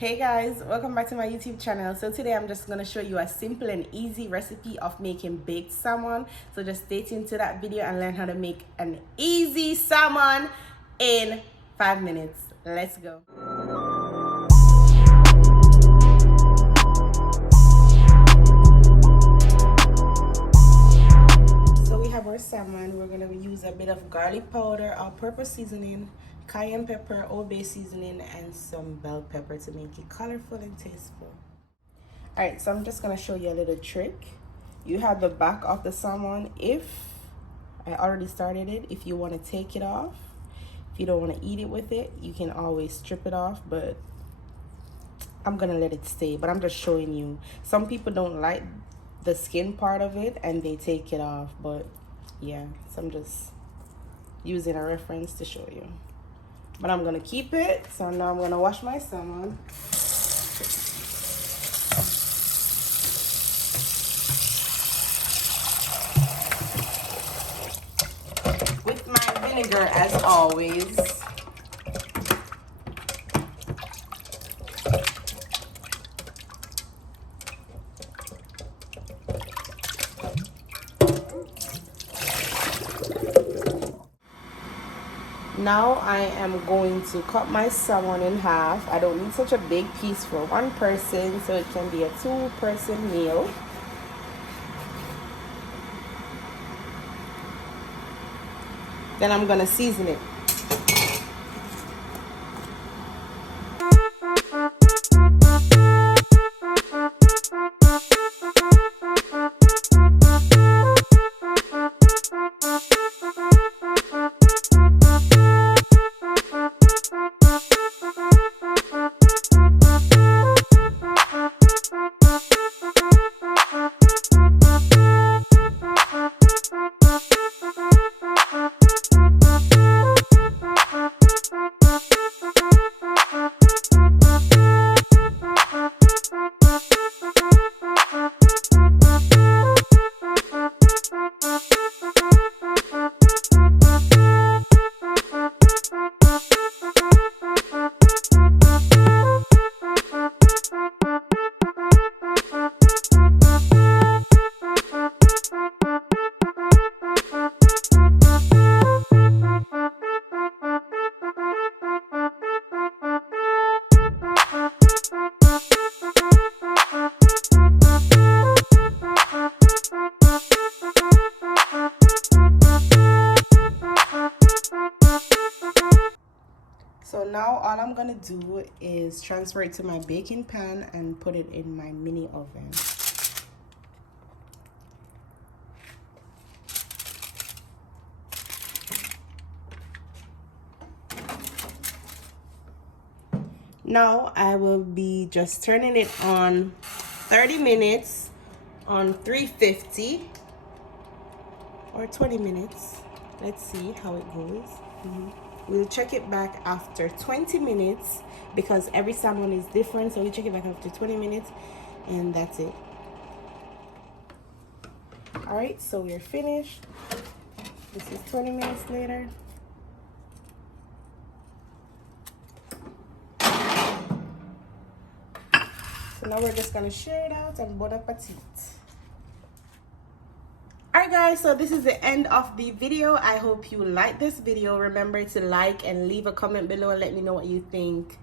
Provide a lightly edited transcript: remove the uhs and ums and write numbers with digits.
Hey guys, welcome back to my YouTube channel. So today I'm just going to show you a simple and easy recipe of making baked salmon. So just stay tuned to that video and learn how to make an easy salmon in 5 minutes. Let's go. So we have our salmon. We're going to use a bit of garlic powder, all-purpose seasoning, cayenne pepper, Old Bay seasoning, and some bell pepper to make it colorful and tasteful. Alright, so I'm just going to show you a little trick. You have the back of the salmon. If I already started it, if you want to take it off, if you don't want to eat it with it, you can always strip it off, but I'm going to let it stay. But I'm just showing you. Some people don't like the skin part of it and they take it off, but yeah, so I'm just using a reference to show you. But I'm gonna keep it. So now I'm gonna wash my salmon. With my vinegar as always. Now I am going to cut my salmon in half. I don't need such a big piece for one person, so it can be a 2-person meal. Then I'm gonna season it. So now all I'm gonna do is transfer it to my baking pan and put it in my mini oven. Now I will be just turning it on 30 minutes on 350 or 20 minutes. Let's see how it goes. We'll check it back after 20 minutes because every salmon is different. So we check it back after 20 minutes and that's it. All right, so we're finished. This is 20 minutes later. So now we're just gonna share it out and bon appetit. Alright guys, so this is the end of the video. I hope you like this video. Remember to like and leave a comment below and let me know what you think